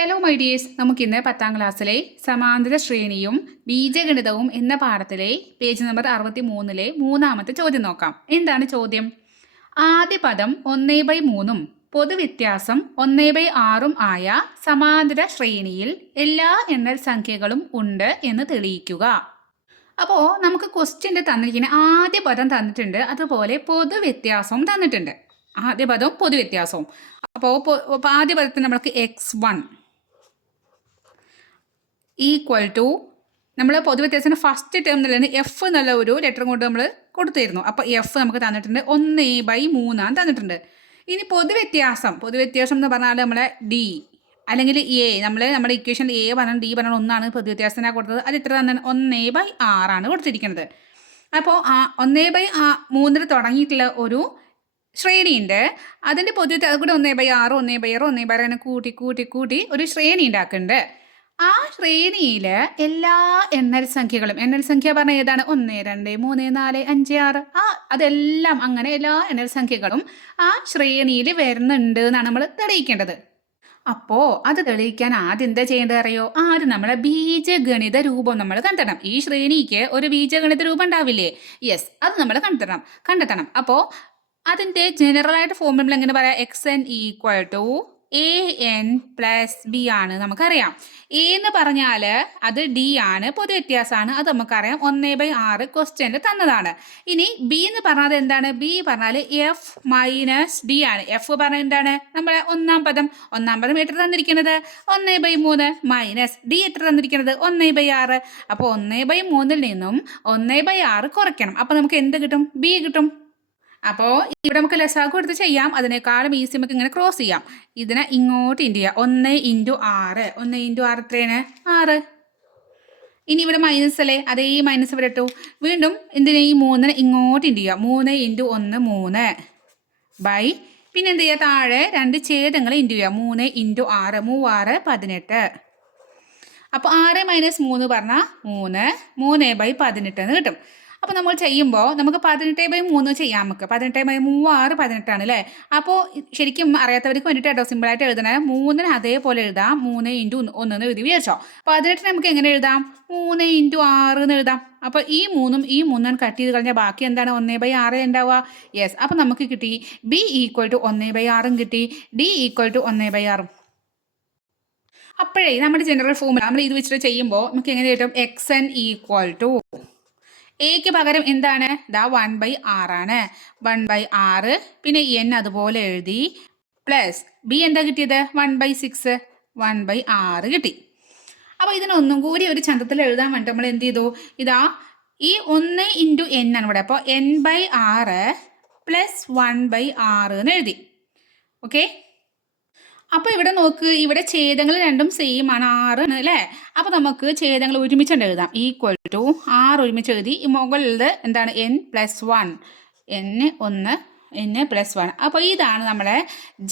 Hello my dears, നമുക്കിന്ന് 10ാം ക്ലാസ്സിലെ സമാന്തര ശ്രേണിയും ബീജഗണിതവും എന്ന പാഠത്തിലെ പേജ് നമ്പർ 63-ലെ മൂന്നാമത്തെ ചോദ്യം നോക്കാം. എന്താണ് ചോദ്യം? ആദ്യ പദം 1/3-ഉം പൊതുവ്യത്യാസം 1/6-ഉം ആയ സമാന്തര ശ്രേണിയിൽ എല്ലാ എണ്ണൽ സംഖ്യകളും ഉണ്ട് എന്ന് തെളിയിക്കുക. അപ്പോൾ നമുക്ക് ക്വസ്റ്റ്യൻ്റെ തന്നിരിക്കുന്ന ആദ്യ പദം തന്നിട്ടുണ്ട്, അതുപോലെ പൊതുവ്യത്യാസവും തന്നിട്ടുണ്ട്. ആദ്യ പദവും പൊതുവ്യത്യാസവും. അപ്പോൾ ആദ്യ പദത്തിന് നമ്മൾക്ക് x1 ഈക്വൽ ടു, നമ്മൾ പൊതുവ്യത്യാസത്തിന് ഫസ്റ്റ് ടേം എന്നുള്ളത് എഫ് എന്നുള്ള ഒരു ലെറ്റർ കൊണ്ട് നമ്മൾ കൊടുത്തിരുന്നു. അപ്പോൾ എഫ് നമുക്ക് തന്നിട്ടുണ്ട് 1/3 തന്നിട്ടുണ്ട്. ഇനി പൊതുവ്യത്യാസം എന്ന് പറഞ്ഞാൽ നമ്മളെ ഡി അല്ലെങ്കിൽ എ, നമ്മുടെ ഇക്വേഷൻ എ പറഞ്ഞാൽ ഡി പറഞ്ഞാൽ 1 പൊതുവ്യത്യാസത്തിനാണ് കൊടുത്തത്. അത് ഇത്ര തന്നെ 1/6 കൊടുത്തിരിക്കുന്നത്. അപ്പോൾ 1/3 തുടങ്ങിയിട്ടുള്ള ഒരു ശ്രേണിയുണ്ട്. അതിൻ്റെ പൊതുവ്യത്യാസം കൂടി 1/6 1/6 അങ്ങനെ കൂട്ടി ഒരു ശ്രേണി ഉണ്ടാക്കുന്നുണ്ട്. ആ ശ്രേണിയിൽ എല്ലാ എണ്ണൽ സംഖ്യ പറഞ്ഞാൽ ഏതാണ്? 1 2 3 4 5 6 അതെല്ലാം അങ്ങനെ എല്ലാ എണ്ണൽ സംഖ്യകളും ആ ശ്രേണിയിൽ വരുന്നുണ്ട് എന്നാണ് നമ്മൾ തെളിയിക്കേണ്ടത്. അപ്പോൾ അത് തെളിയിക്കാൻ ആദ്യം എന്താ ചെയ്യേണ്ടത് അറിയോ? ആദ്യം നമ്മളെ ബീജഗണിത രൂപം നമ്മൾ കണ്ടെത്തണം. ഈ ശ്രേണിക്ക് ഒരു ബീജഗണിത രൂപം ഉണ്ടാവില്ലേ? യെസ്, അത് നമ്മൾ കണ്ടെത്തണം. അപ്പോൾ അതിൻ്റെ ജനറലായിട്ട് ഫോർമുല എങ്ങനെ പറയാം? xn equal to an plus B ആണ് നമുക്കറിയാം. എ എന്ന് പറഞ്ഞാൽ അത് ഡി ആണ്, പൊതുവ്യത്യാസമാണ്, അത് നമുക്കറിയാം. 1/6 ക്വസ്റ്റ്യനിൽ തന്നതാണ്. ഇനി ബി എന്ന് പറഞ്ഞാൽ എന്താണ്? ബി പറഞ്ഞാൽ എഫ് മൈനസ് ഡി ആണ്. എഫ് പറഞ്ഞാൽ എന്താണ്? നമ്മളെ ഒന്നാം പദം എത്ര തന്നിരിക്കുന്നത്? 1/3 മൈനസ് ഡി എത്ര തന്നിരിക്കുന്നത്? 1/6. അപ്പോൾ 1/3 നിന്നും 1/6 കുറയ്ക്കണം. അപ്പോൾ നമുക്ക് എന്ത് കിട്ടും? ബി കിട്ടും. അപ്പോൾ ഇവിടെ നമുക്ക് ലസാഗു എടുത്ത് ചെയ്യാം. അതിനേക്കാളും ഈസി നമുക്ക് ഇങ്ങനെ ക്രോസ് ചെയ്യാം. ഇതിനെ ഇങ്ങോട്ട് ഇൻറ്റു ചെയ്യാം. 1 × 6 എത്രയാണ്? 6. ഇനി ഇവിടെ മൈനസ് അല്ലേ, അതേ മൈനസ് ഇവിടെ ഇട്ടു. വീണ്ടും എന്തിനാ ഈ 3 ഇങ്ങോട്ട് ഇൻറ്റു ചെയ്യാം. 3 × 1 3 ബൈ, പിന്നെ എന്ത് ചെയ്യുക? താഴെ 2 ഛേദങ്ങൾ ഇൻറ്റു ചെയ്യാം. 3 × 6 3 6 18. അപ്പോൾ 6 - 3 പറഞ്ഞാൽ 3/18 എന്ന് കിട്ടും. അപ്പോൾ നമ്മൾ ചെയ്യുമ്പോൾ നമുക്ക് 18/3 ചെയ്യാം. നമുക്ക് 18/3 18 ആണ് അല്ലേ? അപ്പോൾ ശരിക്കും അറിയാത്തവർക്ക് വേണ്ടിയിട്ട് കേട്ടോ സിമ്പിളായിട്ട് എഴുതണേ. 3 അതേപോലെ എഴുതാം. 3 × 1 എന്ന് എഴുതി വിചാരിച്ചോ. 18 നമുക്ക് എങ്ങനെ എഴുതാം? 3 × 6 എന്ന് എഴുതാം. അപ്പോൾ ഈ 3 കട്ട് ചെയ്ത് കഴിഞ്ഞാൽ ബാക്കി എന്താണ്? 1/6 ഉണ്ടാവുക. യെസ്, അപ്പോൾ നമുക്ക് കിട്ടി ബി ഈക്വൽ ടു 1/6 കിട്ടി, ഡി ഈക്വൽ ടു 1/6. അപ്പോഴേ നമ്മുടെ ജനറൽ ഫോർമുല നമ്മൾ ഇത് വെച്ചിട്ട് ചെയ്യുമ്പോൾ നമുക്ക് എങ്ങനെ കിട്ടും? xn ഈക്വൽ ടു എക്ക് പകരം എന്താണ്? 1/6 ആണ്. 1/6 പിന്നെ n അതുപോലെ എഴുതി പ്ലസ് ബി എന്താ കിട്ടിയത്? 1/6 1/6 കിട്ടി. അപ്പോൾ ഇതിനൊന്നും കൂടി ഒരു ചന്തത്തിൽ എഴുതാൻ വേണ്ടി നമ്മൾ എന്ത് ചെയ്തു? ഇതാ ഈ 1 × n ആണ് ഇവിടെ. അപ്പോൾ n/6 പ്ലസ് 1/6 എന്ന് എഴുതി. ഓക്കെ, അപ്പോൾ ഇവിടെ നോക്ക്, ഇവിടെ ഛേദങ്ങൾ രണ്ടും സെയിം ആണ്, 6 ആണ് അല്ലേ? അപ്പോൾ നമുക്ക് ഛേദങ്ങൾ ഒരുമിച്ചുണ്ട് എഴുതാം. ഈക്വൽ ടു 6 ഒരുമിച്ച് എഴുതി. ഈ മുകളിൽ എന്താണ്? n+1 n+1. അപ്പോൾ ഇതാണ് നമ്മളെ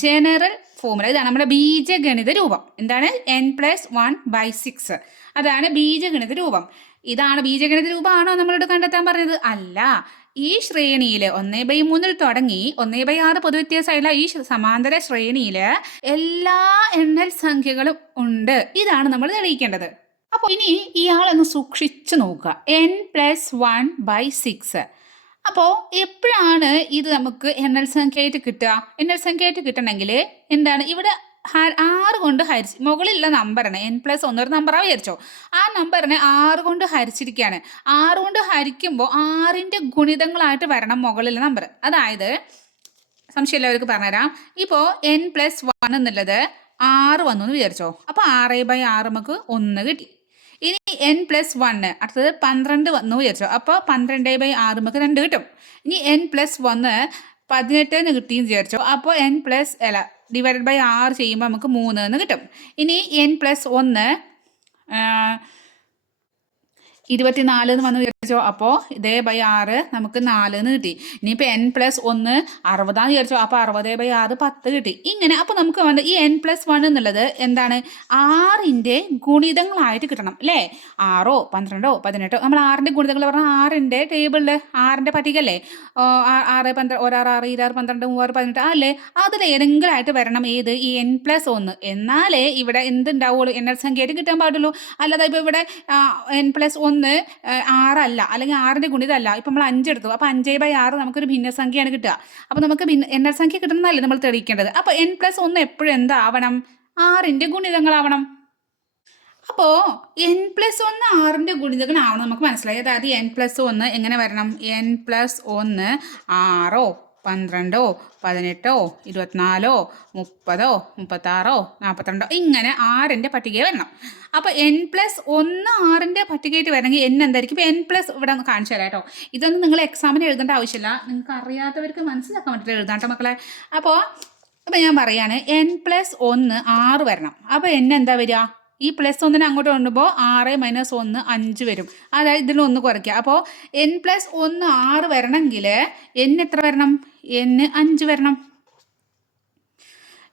ജനറൽ ഫോർമുല. ഇതാണ് നമ്മുടെ ബീജഗണിത രൂപം. എന്താണ്? n+1/6. അതാണ് ബീജഗണിത രൂപം. ഇതാണ് ബീജഗണിത രൂപമാണോ നമ്മളോട് കണ്ടെത്താൻ പറഞ്ഞത്? അല്ല. ഈ ശ്രേണിയിൽ 1/3 തുടങ്ങി 1/6 പൊതുവ്യത്യാസമായുള്ള ഈ സമാന്തര ശ്രേണിയിൽ എല്ലാ എണ്ണൽ സംഖ്യകളും ഉണ്ട്. ഇതാണ് നമ്മൾ തെളിയിക്കേണ്ടത്. അപ്പോൾ ഇനി ഇയാളൊന്ന് സൂക്ഷിച്ചു നോക്കുക. n+1/6. അപ്പോൾ എപ്പോഴാണ് ഇത് നമുക്ക് എണ്ണൽ സംഖ്യയായിട്ട് കിട്ടുക? എണ്ണൽ സംഖ്യയായിട്ട് കിട്ടണമെങ്കിൽ എന്താണ്? ഇവിടെ 6 കൊണ്ട് ഹരിച്ച് മുകളിലുള്ള നമ്പറാണ് n+1 ഒരു നമ്പറാണ് വിചാരിച്ചോ. ആ നമ്പറിനെ 6 കൊണ്ട് ഹരിച്ചിരിക്കുകയാണ്. 6 കൊണ്ട് ഹരിക്കുമ്പോൾ 6ൻ്റെ ഗുണിതങ്ങളായിട്ട് വരണം മുകളിലുള്ള നമ്പർ. അതായത് സംശയമുള്ളവർക്ക് പറഞ്ഞുതരാം. ഇപ്പോൾ n+1 എന്നുള്ളത് 6 വന്നു എന്ന് വിചാരിച്ചോ. അപ്പോൾ 6/6 നമുക്ക് 1 കിട്ടി. ഇനി n+1 അടുത്തത് 12 വന്നു വിചാരിച്ചോ. അപ്പോൾ 12/6 നമുക്ക് 2 കിട്ടും. ഇനി n+1 18 കിട്ടിയെന്ന് വിചാരിച്ചോ. അപ്പോൾ /6 ചെയ്യുമ്പോൾ നമുക്ക് 3 എന്ന് കിട്ടും. ഇനി n+1 24 എന്ന് വന്നു വിചാരിച്ചോ. അപ്പോൾ ഇതേ ബൈ 6 നമുക്ക് 4 എന്ന് കിട്ടി. ഇനിയിപ്പോൾ n+1 60 വിചാരിച്ചോ, അപ്പോൾ 60/6 10 കിട്ടി. ഇങ്ങനെ അപ്പോൾ നമുക്ക് വേണ്ട ഈ n+1 എന്നുള്ളത് എന്താണ്, 6ൻ്റെ ഗുണിതങ്ങളായിട്ട് കിട്ടണം അല്ലേ. 6 12 18 നമ്മൾ 6ൻ്റെ ഗുണിതങ്ങൾ പറഞ്ഞാൽ 6ൻ്റെ ടേബിളിൽ 6ൻ്റെ പട്ടികല്ലേ, 6 12 1 6 6 12 3 18 അല്ലേ, അതിൽ ഏതെങ്കിലും ആയിട്ട് വരണം ഏത് ഈ n+1. എന്നാലേ ഇവിടെ എന്തുണ്ടാവുള്ളൂ, എണ്ണൽ സംഖ്യയായിട്ട് കിട്ടാൻ പാടുള്ളൂ. അല്ലാതെ ഇപ്പോൾ ഇവിടെ n+1 6 അല്ല, അല്ലെങ്കിൽ 6ൻ്റെ ഗുണിതമല്ല. ഇപ്പം നമ്മൾ 5 എടുത്തു, അപ്പോൾ 5/6 നമുക്കൊരു ഭിന്നസംഖ്യയാണ് കിട്ടുക. അപ്പോൾ നമുക്ക് എണ്ണൽ സംഖ്യ കിട്ടുന്നതല്ലേ നമ്മൾ തെളിയിക്കേണ്ടത്. അപ്പോൾ n+1 എപ്പോഴും എന്താവണം, 6ൻ്റെ ഗുണിതങ്ങളാവണം. അപ്പോൾ n+1 6ൻ്റെ ഗുണിതങ്ങളാവണം നമുക്ക് മനസ്സിലായി. അതായത് n+1 എങ്ങനെ വരണം, n+1 6 12 18 24 30 36 42 ഇങ്ങനെ 6ൻ്റെ പട്ടിക വരണം. അപ്പോൾ n+1 6ൻ്റെ പട്ടികയായിട്ട് വരണമെങ്കിൽ n എന്തായിരിക്കും. ഇപ്പോൾ n+ ഇവിടെ ഒന്ന് കാണിച്ചു തരാം കേട്ടോ. ഇതൊന്നും നിങ്ങൾ എക്സാമിന് എഴുതേണ്ട ആവശ്യമില്ല, നിങ്ങൾക്ക് അറിയാത്തവർക്ക് മനസ്സിലാക്കാൻ വേണ്ടിയിട്ട് എഴുതാം കേട്ടോ മക്കളെ. അപ്പോൾ ഞാൻ പറയാണ് n+1 6 വരണം. അപ്പോൾ n എന്താ വരിക, ഈ +1 അങ്ങോട്ട് കൊണ്ടുമ്പോൾ 6 - 1 5 വരും. അതായത് ഇതിൽ 1 കുറയ്ക്കുക. അപ്പോൾ n+1 6 വരണമെങ്കിൽ n എത്ര വരണം, n 5 വരണം.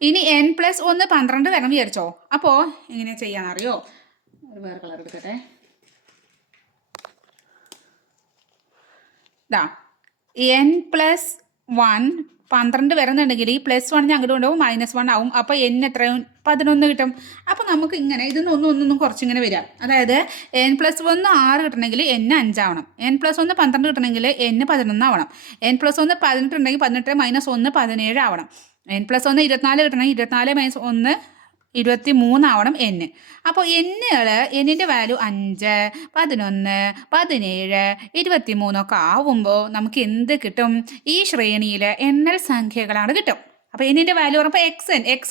ഇനി n+1 12 വരണം വിചാരിച്ചോ. അപ്പോൾ എങ്ങനെ ചെയ്യാന്നറിയോ, വേറെ കളർ എടുക്കട്ടെ. ഇതാ n+1 12 വരുന്നുണ്ടെങ്കിൽ ഈ +1 അങ്ങോട്ട് കൊണ്ടുപോകും -1 ആവും. അപ്പോൾ n എത്രയും 11 കിട്ടും. അപ്പോൾ നമുക്ക് ഇങ്ങനെ ഇതിൽ നിന്ന് ഒന്നും കുറച്ചിങ്ങനെ വരാം. അതായത് n+1 6 കിട്ടണമെങ്കിൽ n 5 ആവണം, n+1 12 കിട്ടണമെങ്കിൽ n 11 ആവണം, n+1 18 ഉണ്ടെങ്കിൽ 18 - 1 17 ആവണം, n+1 24 കിട്ടണമെങ്കിൽ 24 - 1 23 ആവണം n. അപ്പോൾ എന്നിൻ്റെ വാല്യൂ 5 11 17 23 ഒക്കെ ആവുമ്പോൾ നമുക്ക് എന്ത് കിട്ടും, ഈ ശ്രേണിയിലെ എണ്ണൽ സംഖ്യകളാണ് കിട്ടും. അപ്പോൾ എന്നിൻ്റെ വാല്യൂ പറയുമ്പോൾ x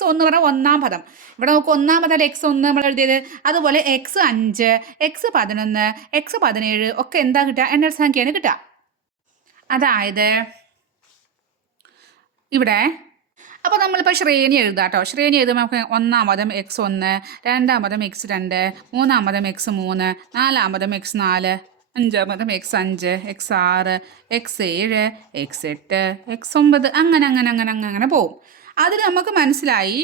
1 പറഞ്ഞാൽ 1-ാം പദം. ഇവിടെ നമുക്ക് 1-ാം പദം x1 നമ്മൾ എഴുതിയത്. അതുപോലെ x 5 x 11 x 17 ഒക്കെ എന്താ കിട്ടുക, എണ്ണൽ സംഖ്യയാണ് കിട്ടുക. അതായത് ഇവിടെ അപ്പോൾ നമ്മളിപ്പോൾ ശ്രേണി എഴുതാം കേട്ടോ. ശ്രേണി എഴുതുമ്പോൾ നമുക്ക് 1-ാം പദം x1, 2-ാം പദം x2, 3-ാം പദം x3, 4-ാം പദം x4, 5-ാം പദം x5 x6 x7 x8 x9 അങ്ങനെ പോകും. അതിൽ നമുക്ക് മനസ്സിലായി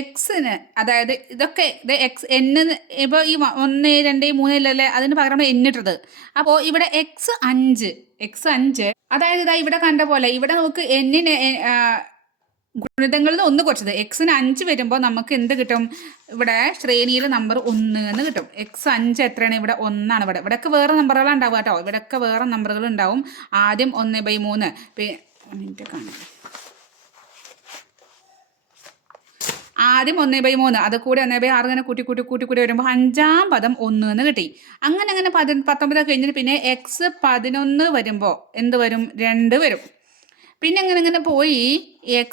എക്സിന്, അതായത് ഇതൊക്കെ ഇത് എക്സ് n ഇപ്പോൾ ഈ 1 2 3 ഇല്ലല്ലേ, അതിന് പകരം എന്നിട്ടത്. അപ്പോൾ ഇവിടെ x5 അതായത് ഇതാ ഇവിടെ കണ്ട പോലെ ഇവിടെ നമുക്ക് എന്നിന് ഗുണിതങ്ങളിൽ 1 കുറച്ചത് x-ന് 5 വരുമ്പോൾ നമുക്ക് എന്ത് കിട്ടും, ഇവിടെ ശ്രേണിയിൽ നമ്പർ 1 എന്ന് കിട്ടും. x5 എത്രയാണ്, ഇവിടെ 1 ആണ്. ഇവിടെയൊക്കെ വേറെ നമ്പറുകളാണ് ഉണ്ടാവുക കേട്ടോ, ഇവിടെയൊക്കെ വേറെ നമ്പറുകൾ ഉണ്ടാവും. ആദ്യം 1/3 മിനിറ്റ് കാണാം, ആദ്യം 1/3 അത് കൂടി 1/6 ഇങ്ങനെ കൂട്ടി വരുമ്പോൾ 5-ാം പദം 1 എന്ന് കിട്ടി. അങ്ങനെ 19 കഴിഞ്ഞിട്ട് പിന്നെ x11 വരുമ്പോൾ എന്ത് വരും, 2 വരും. പിന്നെ അങ്ങനെ പോയി x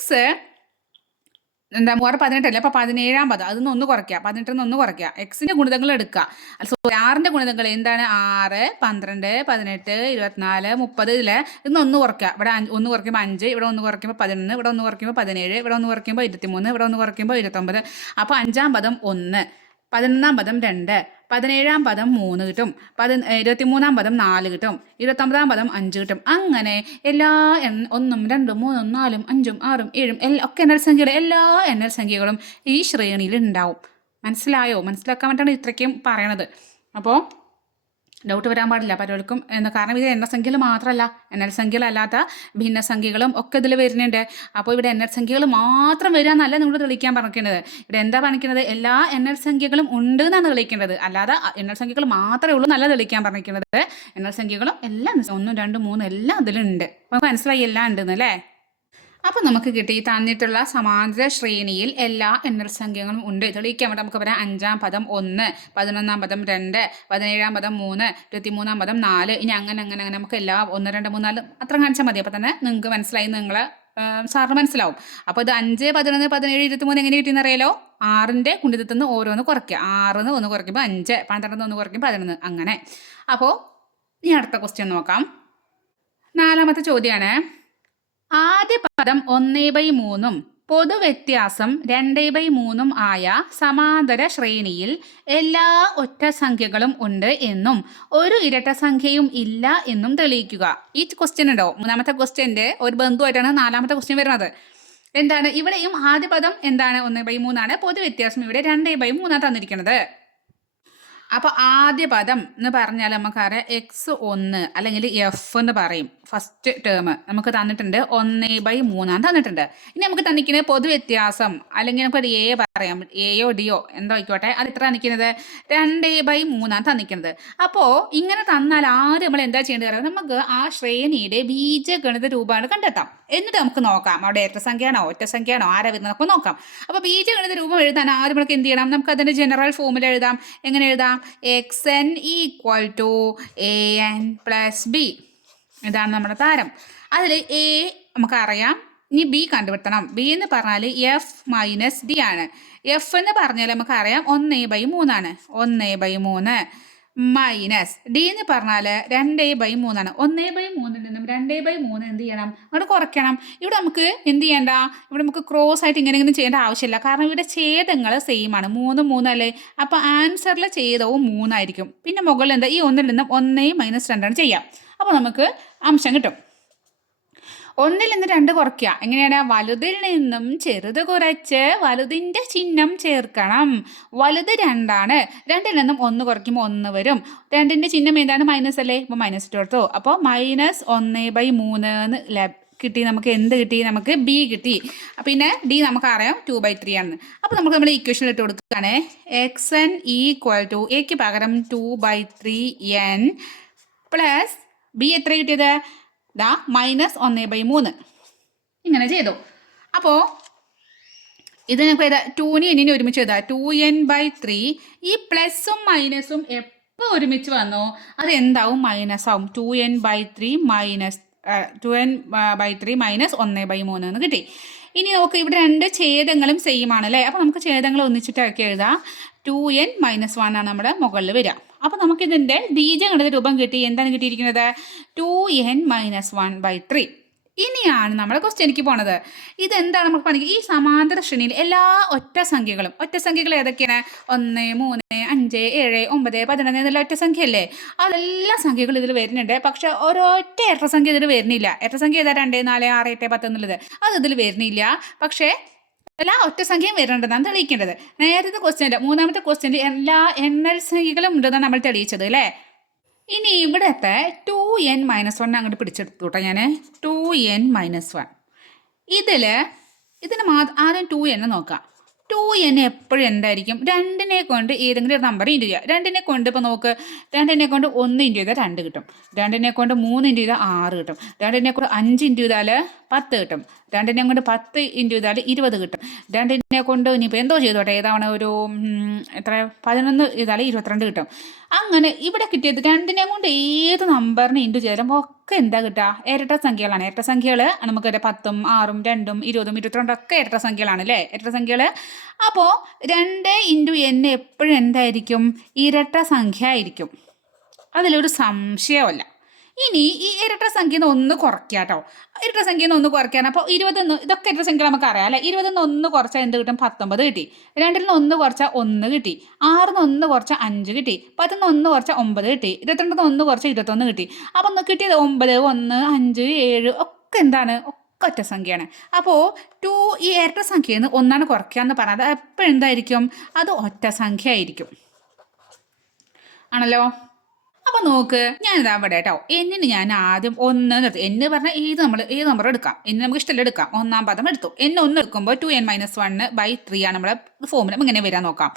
എന്താ 18 അല്ലേ, അപ്പോൾ 17-ാം പദം അതിൽ നിന്ന് 1 കുറയ്ക്കുക, 18 1 കുറയ്ക്കുക, എക്സിൻ്റെ ഗുണിതങ്ങൾ എടുക്കുക. സോറി 6ൻ്റെ ഗുണിതങ്ങൾ എന്താണ്, 6 12 18 24 30 ഇതിൽ ഇന്ന് 1 കുറയ്ക്കുക. ഇവിടെ 1 കുറയ്ക്കുമ്പോൾ 5, ഇവിടെ 1 കുറയ്ക്കുമ്പോൾ 11, ഇവിടെ 1 കുറയ്ക്കുമ്പോൾ 17, ഇവിടെ 1 കുറയ്ക്കുമ്പോൾ 23, ഇവിടെ 1 കുറയ്ക്കുമ്പോൾ 29. അപ്പോൾ 5-ാം പദം 1, 11-ാം പദം 2, 17-ാം പദം 3 കിട്ടും, 23-ാം പദം 4 കിട്ടും, 29-ാം പദം 5 കിട്ടും. അങ്ങനെ എല്ലാ 1 2 3 4 5 6 7 ഒക്കെ എണ്ണൽ സംഖ്യയുടെ എല്ലാ എണ്ണൽ സംഖ്യകളും ഈ ശ്രേണിയിൽ ഉണ്ടാവും. മനസ്സിലായോ? മനസ്സിലാക്കാൻ വേണ്ടിയിട്ടാണ് ഇത്രയ്ക്കും പറയണത്. അപ്പോൾ ഡൗട്ട് വരാൻ പാടില്ല പലർക്കും. കാരണം ഇത് എണ്ണസംഖ്യകൾ മാത്രമല്ല, എണ്ണൽ സംഖ്യകളല്ലാത്ത ഭിന്നസംഖ്യകളും ഒക്കെ ഇതിൽ വരുന്നുണ്ട്. അപ്പോൾ ഇവിടെ എണ്ണൽ സംഖ്യകൾ മാത്രം വരിക എന്നല്ല നിങ്ങൾ തെളിയിക്കാൻ പറഞ്ഞിരിക്കുന്നത്. ഇവിടെ എന്താ പറഞ്ഞിരിക്കുന്നത്, എല്ലാ എണ്ണൽ സംഖ്യകളും ഉണ്ട് എന്നാണ് തെളിയിക്കേണ്ടത്. അല്ലാതെ എണ്ണൽ സംഖ്യകൾ മാത്രമേ ഉള്ളൂ എന്നല്ല തെളിയിക്കാൻ പറഞ്ഞിരിക്കുന്നത്. എണ്ണൽ സംഖ്യകളും എല്ലാം 1 2 3 എല്ലാം അതിലുണ്ട്. നമുക്ക് മനസ്സിലായി എല്ലാം ഉണ്ടെന്ന് അല്ലേ. അപ്പോൾ നമുക്ക് കിട്ടി തന്നിട്ടുള്ള സമാന്തര ശ്രേണിയിൽ എല്ലാ എണ്ണൽ സംഖ്യകളും ഉണ്ട്. തെളിയിക്കാൻ വേണ്ടി നമുക്ക് പറയാം 5-ാം പദം 1, 11-ാം പദം 2, 17-ാം പദം 3, 23-ാം പദം 4. ഇനി അങ്ങനെ നമുക്ക് എല്ലാ 1 2 3 4 അത്ര കാണിച്ചാൽ മതി. അപ്പോൾ തന്നെ നിങ്ങൾക്ക് മനസ്സിലായി, നിങ്ങളെ സാറിന് മനസ്സിലാവും. അപ്പോൾ ഇത് 5 11 17 23 എങ്ങനെ കിട്ടിയെന്ന് അറിയാലോ. 6ൻ്റെ ഗുണിതത്തിൽ നിന്ന് ഓരോന്ന് കുറയ്ക്കുക. 6-ന്ന് 1 കുറയ്ക്കുമ്പോൾ 5, 12-ന്ന് 1 കുറയ്ക്കുമ്പോൾ 11 അങ്ങനെ. അപ്പോൾ ഇനി അടുത്ത ക്വസ്റ്റ്യൻ നോക്കാം. 4-ാമത്തെ ചോദ്യമാണ്. ആദ്യ പദം 1/3 പൊതുവ്യത്യാസം 2/3 ആയ സമാന്തര ശ്രേണിയിൽ എല്ലാ ഒറ്റ സംഖ്യകളും ഉണ്ട് എന്നും ഒരു ഇരട്ട സംഖ്യയും ഇല്ല എന്നും തെളിയിക്കുക. ഈ ക്വസ്റ്റ്യൻ ഉണ്ടോ, മൂന്നാമത്തെ ക്വസ്റ്റ്യൻ്റെ ഒരു ബന്ധുവായിട്ടാണ് നാലാമത്തെ ക്വസ്റ്റ്യൻ വരുന്നത്. എന്താണ് ഇവിടെയും ആദ്യ പദം എന്താണ് 1/3 ആണ്. പൊതുവ്യത്യാസം ഇവിടെ 2/3 തന്നിരിക്കുന്നത്. അപ്പോൾ ആദ്യ പദം എന്ന് പറഞ്ഞാൽ നമുക്കറിയാം x1 അല്ലെങ്കിൽ എഫ് എന്ന് പറയും. ഫസ്റ്റ് ടേം നമുക്ക് തന്നിട്ടുണ്ട് 1/3 തന്നിട്ടുണ്ട്. ഇനി നമുക്ക് തന്നിരിക്കുന്നത് പൊതുവ്യത്യാസം അല്ലെങ്കിൽ നമുക്കൊരു എ പറയാം, എയോ ഡിയോ എന്തോ ആയിക്കോട്ടെ, അത് എത്ര തന്നിക്കുന്നത് 2/3 തന്നിക്കുന്നത്. അപ്പോൾ ഇങ്ങനെ തന്നാൽ ആദ്യം നമ്മൾ എന്താ ചെയ്യേണ്ടത്, നമുക്ക് ആ ശ്രേണിയുടെ ബീജഗണിത രൂപമാണ് കണ്ടെത്താം. എന്നിട്ട് നമുക്ക് നോക്കാം അവിടെ ഇരട്ടസംഖ്യയാണോ ഒറ്റസംഖ്യയാണോ ആരാ വരുന്നത് നമുക്ക് നോക്കാം. അപ്പോൾ ബീജഗണിത രൂപം എഴുതാൻ ആദ്യം നമുക്ക് എന്ത് ചെയ്യണം, നമുക്ക് അതിൻ്റെ ജനറൽ ഫോമിൽ എഴുതാം. എങ്ങനെ എഴുതാം, xn = an + b. ഇതാണ് നമ്മുടെ താരം. അതിൽ എ നമുക്കറിയാം, ഇനി ബി കണ്ടുപിടുത്തണം. ബി എന്ന് പറഞ്ഞാൽ എഫ് - ഡി ആണ്. എഫ് എന്ന് പറഞ്ഞാൽ നമുക്കറിയാം 1/3 ആണ്. 1/3 മൈനസ് ഡി എന്ന് പറഞ്ഞാൽ 2/3 ആണ്. 1/3 നിന്നും 2/3 എന്ത് ചെയ്യണം, അവിടെ കുറയ്ക്കണം. ഇവിടെ നമുക്ക് എന്ത് ചെയ്യണ്ട, ഇവിടെ നമുക്ക് ക്രോസ് ആയിട്ട് ഇങ്ങനെ ചെയ്യേണ്ട ആവശ്യമില്ല. കാരണം ഇവിടെ ഛേദങ്ങൾ സെയിം ആണ്, 3 3 അല്ലേ. അപ്പോൾ ആൻസറിലെ ഛേദവും 3 ആയിരിക്കും. പിന്നെ മുകളിൽ എന്താ, ഈ 1 നിന്നും 1 - 2 ചെയ്യാം. അപ്പോൾ നമുക്ക് അംശം കിട്ടും. 1 നിന്ന് 2 കുറയ്ക്കുക. എങ്ങനെയാണ്, വലുതിൽ നിന്നും ചെറുത് കുറച്ച് വലുതിൻ്റെ ചിഹ്നം ചേർക്കണം. വലുത് 2 ആണ്. 2 നിന്നും 1 കുറയ്ക്കുമ്പോൾ 1 വരും. 2ൻ്റെ ചിഹ്നം എന്താണ്, മൈനസ് അല്ലേ. അപ്പോൾ മൈനസ് ഇട്ട് കൊടുത്തു. അപ്പോൾ -1/3 എന്ന് കിട്ടി. നമുക്ക് എന്ത് കിട്ടി, നമുക്ക് ബി കിട്ടി. പിന്നെ ഡി നമുക്കറിയാം 2/3 ആണ്. അപ്പോൾ നമുക്ക് നമ്മുടെ ഇക്വേഷനിൽ ഇട്ട് കൊടുക്കുകയാണ്. xn = എക്ക് പകരം 2/3n പ്ലസ് ബി എത്ര കിട്ടിയത്, -1/3 ഇങ്ങനെ ചെയ്തു. അപ്പോൾ ഇത് നമുക്ക് ഏതാ, 2നെ എന്നിനെ ഒരുമിച്ച് എഴുതാം. 2n/3. ഈ പ്ലസും മൈനസും എപ്പോൾ ഒരുമിച്ച് വന്നോ അത് എന്താവും, മൈനസ് ആവും. 2n/3 -1/3 എന്ന് കിട്ടി. ഇനി നമുക്ക് ഇവിടെ 2 ഛേദങ്ങളും സെയിം ആണ് അല്ലേ. അപ്പോൾ നമുക്ക് ഛേദങ്ങൾ ഒന്നിച്ചിട്ടൊക്കെ എഴുതാം. 2n - 1 ആണ് നമ്മുടെ മുകളിൽ വരിക. അപ്പോൾ നമുക്കിതിൻ്റെ ബീജഗണിത രൂപം കിട്ടി. എന്താണ് കിട്ടിയിരിക്കുന്നത്, 2n - 1/3. ഇനിയാണ് നമ്മുടെ ക്വസ്റ്റ്യനിലേക്ക് പോണത്. ഇതെന്താണ് നമുക്ക് പറഞ്ഞത്, ഈ സമാന്തര ശ്രേണിയിൽ എല്ലാ ഒറ്റസംഖ്യകൾ ഏതൊക്കെയാണ്, 1 3 5 7 9 11 എന്നുള്ള ഒറ്റസംഖ്യയല്ലേ. അതെല്ലാ സംഖ്യകളും ഇതിൽ വരുന്നുണ്ട്. പക്ഷെ ഒരൊറ്റ ഇരട്ടസംഖ്യ ഇതിൽ വരുന്നില്ല. ഇരട്ടസംഖ്യ ഏതാ, 2 4 6 8 10 എന്നുള്ളത് അത് ഇതിൽ വരുന്നില്ല. പക്ഷേ എല്ലാ ഒറ്റസംഖ്യയും വരുന്നുണ്ടെന്നാണ് തെളിയിക്കേണ്ടത്. നേരത്തെ ക്വസ്റ്റ്യൻ്റെ മൂന്നാമത്തെ ക്വസ്റ്റ്യൻ്റെ എല്ലാ എണ്ണൽ സംഖ്യകളും ഉണ്ടെന്നാണ് നമ്മൾ തെളിയിച്ചത് അല്ലേ. ഇനി ഇവിടത്തെ 2n - 1 അങ്ങോട്ട് പിടിച്ചെടുത്തു കേട്ടോ ഞാൻ. 2n - 1 ഇതിന് ആദ്യം 2n നോക്കാം. 2n എപ്പോഴും എന്തായിരിക്കും, 2നെ കൊണ്ട് ഏതെങ്കിലും ഒരു നമ്പർ ഇൻറ്റു ചെയ്യുക. 2നെ കൊണ്ട് ഇപ്പോൾ നോക്ക്, 2നെ കൊണ്ട് 1 ഇൻറ്റു ചെയ്താൽ 2 കിട്ടും. 2നെ കൊണ്ട് 3 ഇൻറ്റു ചെയ്താൽ 6 കിട്ടും. 2നെ കൊണ്ട് 5 ഇൻറ്റു ചെയ്താൽ 10 കിട്ടും. 2നെ കൊണ്ട് 10 ഇൻറ്റു ചെയ്താൽ 20 കിട്ടും. 2നെ കൊണ്ട് ഇനിയിപ്പോൾ എന്തോ ചെയ്തോട്ടെ, ഏതാണ് ഒരു എത്ര 11 ചെയ്താൽ 22 കിട്ടും. അങ്ങനെ ഇവിടെ കിട്ടിയത് 2നെ കൊണ്ട് ഏത് നമ്പറിനെ ഇൻറ്റു ചെയ്താലും ഒക്കെ എന്താ കിട്ടുക, ഇരട്ട സംഖ്യകളാണ്. ഇരട്ട സംഖ്യകൾ നമുക്ക് 10 6 2 20 22 ഒക്കെ ഇരട്ട സംഖ്യകളാണ് അല്ലേ, ഇരട്ട സംഖ്യകൾ. അപ്പോൾ 2 × n എപ്പോഴും എന്തായിരിക്കും, ഇരട്ട സംഖ്യ ആയിരിക്കും. അതിലൊരു സംശയമല്ല. ഇനി ഈ ഇരട്ട സംഖ്യയിൽ നിന്ന് 1 കുറയ്ക്കുക കേട്ടോ. ഇരട്ട സംഖ്യയിൽ നിന്ന് 1 കുറയ്ക്കാൻ, അപ്പോൾ 21 ഇതൊക്കെ ഇരട്ട സംഖ്യ നമുക്കറിയാം അല്ലേ. 20 1 കുറച്ചാൽ എന്ത് കിട്ടും, 19 കിട്ടി. 2 1 കുറച്ചാൽ 1 കിട്ടി. 6 1 കുറച്ചാൽ 5 കിട്ടി. 10 1 കുറച്ചാൽ 9 കിട്ടി. 22 1 കുറച്ചാൽ 21 കിട്ടി. അപ്പം കിട്ടിയത് 9 1 5 7 ഒക്കെ എന്താണ്, ഒക്കെ ഒറ്റ സംഖ്യയാണ്. അപ്പോൾ ഈ ഇരട്ട സംഖ്യയിൽ നിന്ന് 1 കുറയ്ക്കുക എന്ന് പറഞ്ഞാൽ അത് എപ്പോഴും എന്തായിരിക്കും, അത് ഒറ്റ സംഖ്യ ആയിരിക്കും ആണല്ലോ. അപ്പോൾ നോക്ക്, ഞാനിതാ അവിടെ കേട്ടോ, എന്നിന് ഞാൻ ആദ്യം 1 നിർത്തി. എന്ന് പറഞ്ഞാൽ ഏത് നമ്പർ എടുക്കാം, എന്ന് നമുക്ക് ഇഷ്ടമല്ല എടുക്കാം. 1-ാം പദം എടുത്തു. n 1 എടുക്കുമ്പോൾ 2n - 1/3 ആണ് നമ്മുടെ ഫോമുല. ഇങ്ങനെ വരാൻ നോക്കാം.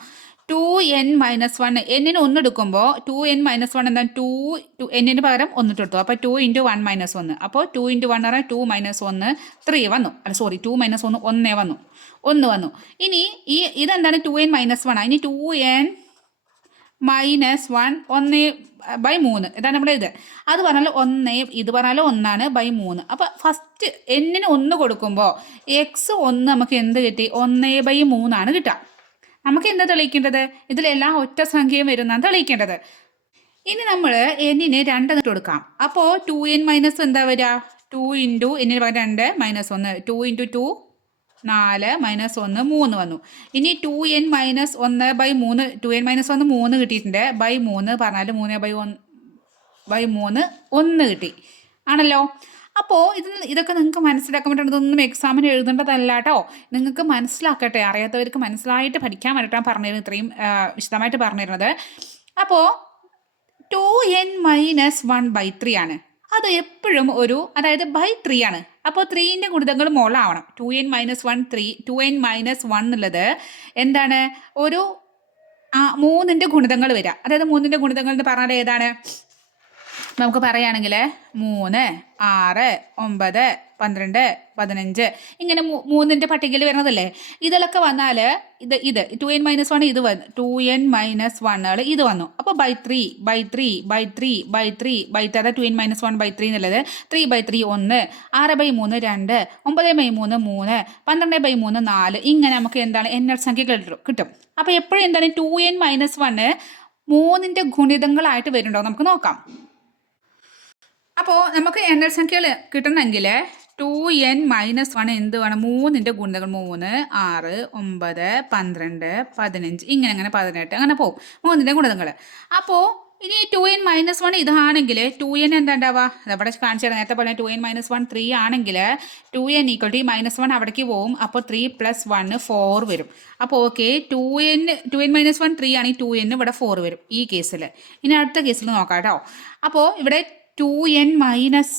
2n - 1 എന്നിന് 1 എടുക്കുമ്പോൾ 2n - 1 എന്താണ്, 2 എന്നിന് പകരം 1 എടുത്തു. അപ്പോൾ 2 × 1 - 1. അപ്പോൾ 2 × 1 പറഞ്ഞാൽ 2 - 1 3 വന്നു. അല്ല സോറി, 2 - 1 1 വന്നു. 1 വന്നു. ഇനി ഇതെന്താണ്, 2n - 1. ഇനി 2n - 1 1/3 ഇതാണ് നമ്മുടെ ഇത്. അത് പറഞ്ഞാൽ 1, ഇത് പറഞ്ഞാൽ 1/3. അപ്പോൾ ഫസ്റ്റ് എന്നിന് 1 കൊടുക്കുമ്പോൾ x1 നമുക്ക് എന്ത് കിട്ടി, 1/3 ആണ് കിട്ടുക. നമുക്ക് എന്താ തെളിയിക്കേണ്ടത്, ഇതിലെല്ലാം ഒറ്റ സംഖ്യയും വരുന്നതാണ് തെളിയിക്കേണ്ടത്. ഇനി നമ്മൾ എന്നിന് 2 ഇട്ട് കൊടുക്കാം. അപ്പോൾ 2n - എന്താ വരിക, 2 × എന്നിന് പകരം 2 - 1 2 × 2 4 മൈനസ് 1 3 വന്നു. ഇനി 2n-1/3 2n-1 3 കിട്ടിയിട്ടുണ്ട്. ബൈ 3 പറഞ്ഞാൽ 3/1 1 കിട്ടി ആണല്ലോ. അപ്പോൾ ഇതൊക്കെ നിങ്ങൾക്ക് മനസ്സിലാക്കാൻ വേണ്ടിയിട്ട് ഇതൊന്നും എക്സാമിന് എഴുതേണ്ടതല്ല കേട്ടോ. നിങ്ങൾക്ക് മനസ്സിലാക്കട്ടെ, അറിയാത്തവർക്ക് മനസ്സിലായിട്ട് പഠിക്കാൻ വേണ്ടിയിട്ടാണ് പറഞ്ഞിരുന്നത്, ഇത്രയും വിശദമായിട്ട് പറഞ്ഞിരുന്നത്. അപ്പോൾ 2n-1/3 ആണ്. അത് എപ്പോഴും അതായത് ബൈ 3 ആണ്. അപ്പോൾ 3ൻ്റെ ഗുണിതങ്ങൾ മോളാവണം. 2n-1 എന്നുള്ളത് എന്താണ്, 3ൻ്റെ ഗുണിതങ്ങൾ വരിക. അതായത് 3ൻ്റെ ഗുണിതങ്ങൾ എന്ന് പറഞ്ഞാൽ ഏതാണ്, നമുക്ക് പറയുകയാണെങ്കിൽ 3, 6, 9, 12, 15 ഇങ്ങനെ 3ൻ്റെ പട്ടികയിൽ വരുന്നതല്ലേ. ഇതിലൊക്കെ വന്നാൽ ഇത് 2n-1 ഇത് വന്നു, 2n-1 ഇത് വന്നു. അപ്പോൾ ബൈ 3 അതായത് 2n-1/3 എന്നുള്ളത് 3/3 1, 6/3 2, 9/3 3, 12/3 4 ഇങ്ങനെ നമുക്ക് എന്താണ് എണ്ണൽ സംഖ്യകൾ കിട്ടും. അപ്പോൾ എപ്പോഴും എന്താണ് 2n-1 3ൻ്റെ ഗുണിതങ്ങളായിട്ട് വരുന്നുണ്ടോ നമുക്ക് നോക്കാം. അപ്പോൾ നമുക്ക് എണ്ണൽ സംഖ്യകൾ കിട്ടണമെങ്കിൽ 2n-1 എന്ത് വേണം, 3ൻ്റെ ഗുണിതങ്ങൾ 3, 6, 9, 12, 15 ഇങ്ങനെ 18 അങ്ങനെ പോകും 3ൻ്റെ ഗുണിതങ്ങൾ. അപ്പോൾ ഇനി 2n-1 ഇതാണെങ്കിൽ 2n എന്താ ഉണ്ടാവുക, അതവിടെ കാണിച്ചു തരാം. നേരത്തെ പോലെ 2n-1 3 ആണെങ്കിൽ 2n = -1 അവിടേക്ക് പോവും. അപ്പോൾ 3 + 1 4 വരും. അപ്പോൾ ഓക്കെ 2n-1 3 ആണെങ്കിൽ 2n ഇവിടെ 4 വരും ഈ കേസിൽ. ഇനി അടുത്ത കേസിൽ നോക്കാം കേട്ടോ. അപ്പോൾ ഇവിടെ 2n-1 =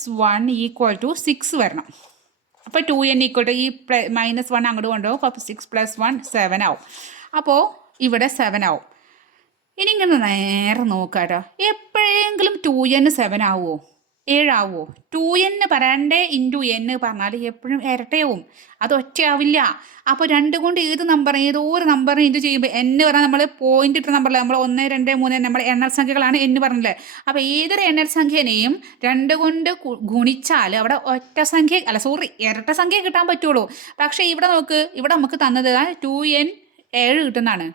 6 വരണം. അപ്പോൾ 2n = ഈ -1 അങ്ങോട്ട് കൊണ്ടുപോകും. അപ്പോൾ 6 + 1 7 ആവും. അപ്പോൾ ഇവിടെ 7 ആവും. ഇനി ഇങ്ങനെ നേരെ നോക്കാം കേട്ടോ. എപ്പോഴെങ്കിലും 2n 7 ആവുമോ, 7 ആവുമോ? 2n 2 × n പറഞ്ഞാൽ എപ്പോഴും ഇരട്ടയാവും, അത് ഒറ്റയാവില്ല. അപ്പോൾ 2 കൊണ്ട് ഏതോ ഒരു നമ്പറിന് ഇൻറ്റു ചെയ്യുമ്പോൾ n പറഞ്ഞാൽ നമ്മൾ പോയിന്റ് ഇട്ട നമ്പറിൽ നമ്മൾ 1 2 3 നമ്മൾ എണ്ണൽ സംഖ്യകളാണ് n പറഞ്ഞില്ലേ. അപ്പോൾ ഏതൊരു എണ്ണൽ സംഖ്യനെയും 2 കൊണ്ട് ഗുണിച്ചാൽ അവിടെ ഇരട്ട സംഖ്യ കിട്ടാൻ പറ്റുള്ളൂ. പക്ഷേ ഇവിടെ നോക്ക്, ഇവിടെ നമുക്ക് തന്നത് 2n 7 കിട്ടുന്നതാണ്.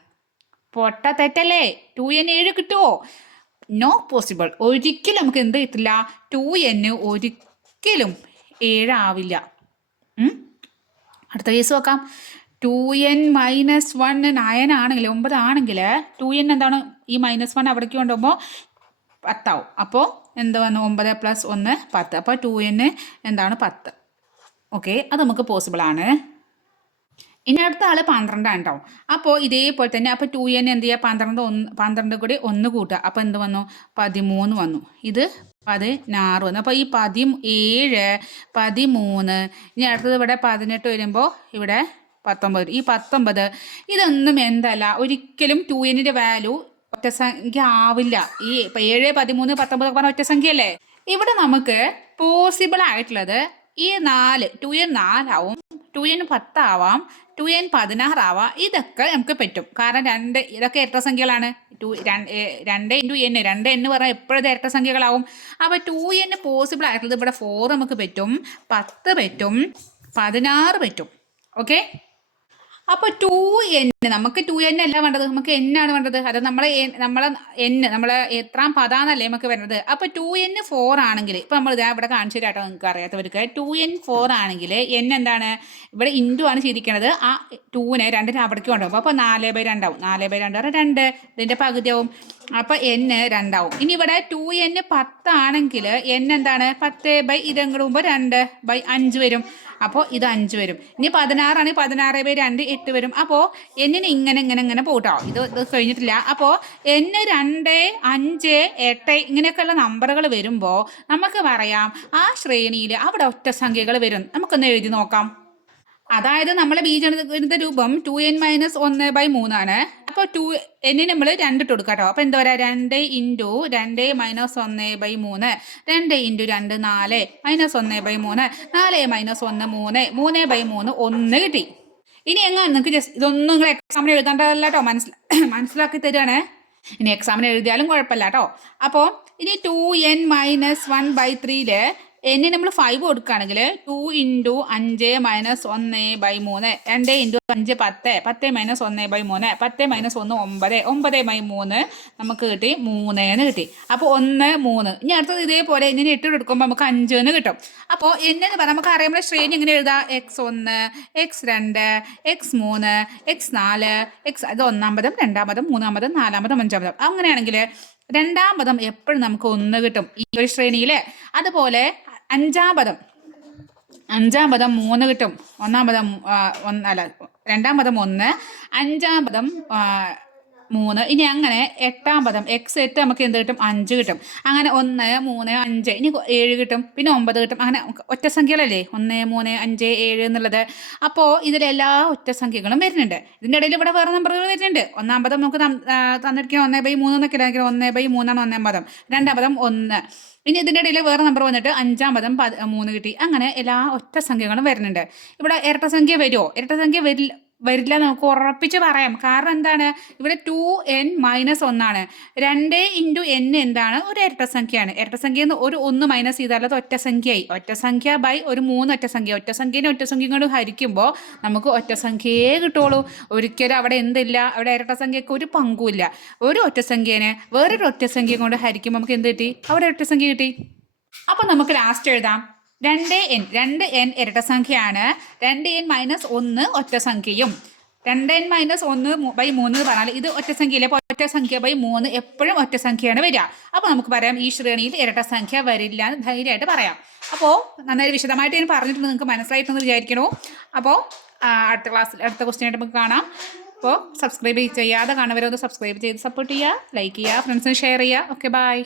പൊട്ട തെറ്റല്ലേ, 2n 7 കിട്ടുമോ? No possible. ഒരിക്കലും നമുക്ക് എന്ത് കിട്ടില്ല, 2n ഒരിക്കലും 7 ആവില്ല. അടുത്ത കേസ് നോക്കാം. 2n-1 9 ആണെങ്കിൽ 9 ആണെങ്കിൽ 2n എന്താണ്, ഈ -1 അവിടേക്ക് കൊണ്ടുപോകുമ്പോൾ 10 ആവും. അപ്പോൾ എന്ത് വന്നു, 9 + 1 10. അപ്പോൾ 2n എന്താണ് 10. ഓക്കെ, അത് നമുക്ക് പോസിബിൾ ആണ്. ഇനി അടുത്ത ആൾ 12 ആണ് കേട്ടോ. അപ്പോൾ ഇതേപോലെ തന്നെ അപ്പോൾ 2n എന്ത് ചെയ്യുക, 12 കൂടി 1 കൂട്ടുക. അപ്പോൾ എന്ത് വന്നു, 13 വന്നു. ഇത് 16 വന്നു. അപ്പോൾ ഈ 17 13 ഇനി അടുത്തത് ഇവിടെ 18 വരുമ്പോൾ ഇവിടെ 19. ഈ 19 ഇതൊന്നും എന്തല്ല, ഒരിക്കലും 2nൻ്റെ വാല്യൂ ഒറ്റ സംഖ്യ ആവില്ല. ഈ 7 13 19 പറഞ്ഞ ഒറ്റ സംഖ്യയല്ലേ. ഇവിടെ നമുക്ക് പോസിബിൾ ആയിട്ടുള്ളത് ഈ 4 2n 4 ആവും, 2n 10 ആവാം, 2n 16 ആവാം. ഇതൊക്കെ നമുക്ക് പറ്റും. കാരണം ഇതൊക്കെ ഇരട്ട സംഖ്യകളാണ്. 2 × n 2n പറഞ്ഞാൽ എപ്പോഴും ഇരട്ട സംഖ്യകളാവും. അപ്പോൾ 2n പോസിബിൾ ആയിട്ടുള്ളത് ഇവിടെ 4 നമുക്ക് പറ്റും, 10 പറ്റും, 16 പറ്റും. ഓക്കെ, അപ്പോൾ 2n നമുക്ക് 2n അല്ല വേണ്ടത്, നമുക്ക് n ആണ് വേണ്ടത്. അത് നമ്മളെ എത്രാം പദാന്നല്ലേ നമുക്ക് വരുന്നത്. അപ്പോൾ 2n 4 ആണെങ്കിൽ ഇപ്പോൾ നമ്മൾ ഇവിടെ കാണിച്ചു തരാം കേട്ടോ, നിങ്ങൾക്ക് അറിയാത്തവർക്ക്. 2n 4 ആണെങ്കിൽ n എന്താണ്, ഇവിടെ ഇൻറ്റു ആണ് ചെയ്തിരിക്കുന്നത്. ആ 2നെ 2നെ അവിടേക്ക് കൊണ്ടുപോകും. അപ്പോൾ 4/2 ആവും. 4/2 2 ഇതിൻ്റെ പകുതിയാവും. അപ്പോൾ n 2 ആവും. ഇനി ഇവിടെ 2n 10 ആണെങ്കിൽ n എന്താണ്, 10 ഇതങ്ങോട്ട് പോകുമ്പോൾ 2/5 വരും. അപ്പോൾ ഇത് 5 വരും. ഇനി 16 ആണെങ്കിൽ 16/2 8 വരും. അപ്പോൾ എന്നിന് ഇങ്ങനെ പോട്ടോ. ഇത് കഴിഞ്ഞിട്ടില്ല. അപ്പോൾ n 2 5 8 ഇങ്ങനെയൊക്കെയുള്ള നമ്പറുകൾ വരുമ്പോൾ നമുക്ക് പറയാം ആ ശ്രേണിയിൽ അവിടെ ഒറ്റ സംഖ്യകൾ വരും. നമുക്കൊന്ന് എഴുതി നോക്കാം. അതായത് നമ്മളെ ബീജഗണിത രൂപം 2n-1/3 ആണ്. അപ്പോൾ n നമ്മൾ 2 ഇട്ട് കൊടുക്കാം കേട്ടോ. അപ്പോൾ എന്താ പറയുക, 2 × 2 - 1/3 2 × 2 4 -1/3 4 -1 3 3/3 1 കിട്ടി. ഇനി എങ്ങനെ നിങ്ങൾക്ക് ജസ്റ്റ് ഇതൊന്നും നിങ്ങൾ എക്സാമിന് എഴുതേണ്ടതല്ല കേട്ടോ, മനസ്സിലാക്കി തരികയാണ്. ഇനി എക്സാമിന് എഴുതിയാലും കുഴപ്പമില്ല കേട്ടോ. അപ്പോൾ ഇനി 2n-1/3 ഇനി നമ്മൾ 5 കൊടുക്കുകയാണെങ്കിൽ 2 into 5 minus 1/3 2 into 5 10 10 minus 1/3 10 minus 1 9 9/3 നമുക്ക് കിട്ടി 3 എന്ന് കിട്ടി. അപ്പോൾ 1 3. ഇനി അടുത്തത് ഇതേപോലെ ഇനി 8 കൊടുക്കുമ്പോൾ നമുക്ക് 5 എന്ന് കിട്ടും. അപ്പോൾ എന്നു പറഞ്ഞാൽ നമുക്ക് അറിയാനുള്ള ശ്രേണി എങ്ങനെ എഴുതാം? x1 x2 x3 x4 ഇത് ഒന്നാം പദം രണ്ടാം പദം മൂന്നാം പദം നാലാം പദം അഞ്ചാം പദം. അങ്ങനെയാണെങ്കിൽ രണ്ടാം പദം എപ്പോഴും നമുക്ക് 1 കിട്ടും ഈ ഒരു ശ്രേണിയിൽ. അതുപോലെ അഞ്ചാം പദം 3 കിട്ടും. ഒന്നാം പദം രണ്ടാം പദം 1 അഞ്ചാം പദം 3. ഇനി അങ്ങനെ എട്ടാം പദം x8 നമുക്ക് എന്ത് കിട്ടും? 5 കിട്ടും. അങ്ങനെ 1 3 5 ഇനി 7 കിട്ടും, പിന്നെ 9 കിട്ടും. അങ്ങനെ ഒറ്റ സംഖ്യകളല്ലേ 1 3 5 7 എന്നുള്ളത്. അപ്പോൾ ഇതിലെല്ലാ ഒറ്റ സംഖ്യകളും വരുന്നുണ്ട്. ഇതിൻ്റെ ഇടയിൽ ഇവിടെ വേറെ നമ്പറുകൾ വരുന്നുണ്ട്. ഒന്നാം പദം നമുക്ക് തന്നിരിക്കുന്നത് 1/3 എന്നൊക്കെ ആണെങ്കിൽ 1/3 ഒന്നാം പദം. രണ്ടാം പദം 1. ഇനി ഇതിൻ്റെ ഇടയിൽ വേറെ നമ്പർ വന്നിട്ട് അഞ്ചാം പദം 3 കിട്ടി. അങ്ങനെ എല്ലാ ഒറ്റ സംഖ്യകളും വരുന്നുണ്ട്. ഇവിടെ ഇരട്ട സംഖ്യ വരുമോ? ഇരട്ട സംഖ്യ വരില്ല നമുക്ക് ഉറപ്പിച്ച് പറയാം. കാരണം എന്താണ്? ഇവിടെ 2n - 1 2 ഇൻറ്റു n എന്താണ്? ഒരു ഇരട്ട സംഖ്യയാണ്. ഇരട്ട സംഖ്യ ഒരു 1 മൈനസ് ചെയ്താൽ അത് ഒറ്റ സംഖ്യയായി. ഒറ്റ സംഖ്യ ബൈ ഒരു 3 ഒറ്റ സംഖ്യ. ഒറ്റ സംഖ്യേനെ ഒറ്റ സംഖ്യ കൊണ്ട് ഹരിക്കുമ്പോൾ നമുക്ക് ഒറ്റ സംഖ്യയെ കിട്ടുള്ളൂ. ഒരിക്കലും അവിടെ എന്തില്ല? അവിടെ ഇരട്ട സംഖ്യക്ക് ഒരു പങ്കുമില്ല. ഒരു ഒറ്റ സംഖ്യേനെ വേറൊരു ഒറ്റ സംഖ്യ കൊണ്ട് ഹരിക്കുമ്പോൾ നമുക്ക് എന്ത് കിട്ടി? അവിടെ ഒറ്റ സംഖ്യ കിട്ടി. അപ്പം നമുക്ക് ലാസ്റ്റ് എഴുതാം 2n ഇരട്ട സംഖ്യയാണ്. 2n - 1 ഒറ്റ സംഖ്യയും. 2n - 1/3 എന്ന് പറഞ്ഞാൽ ഇത് ഒറ്റ സംഖ്യയിലെ ഒറ്റ സംഖ്യ ബൈ 3 എപ്പോഴും ഒറ്റ സംഖ്യയാണ് വരിക. അപ്പോൾ നമുക്ക് പറയാം ഈ ശ്രേണിയിൽ ഇരട്ട സംഖ്യ വരില്ല എന്ന് ധൈര്യമായിട്ട് പറയാം. അപ്പോൾ നന്നായി വിശദമായിട്ട് ഞാൻ പറഞ്ഞിട്ടുണ്ട്, നിങ്ങൾക്ക് മനസ്സിലായിട്ടെന്ന് വിചാരിക്കണോ? അപ്പോൾ അടുത്ത ക്വസ്റ്റ്യൻ ആയിട്ട് നമുക്ക് കാണാം. അപ്പോൾ സബ്സ്ക്രൈബ് ചെയ്യാതെ കാണുന്നവരൊന്ന് സബ്സ്ക്രൈബ് ചെയ്ത് സപ്പോർട്ട് ചെയ്യുക, ലൈക്ക് ചെയ്യുക, ഫ്രണ്ട്സിന് ഷെയർ ചെയ്യുക. Okay, by.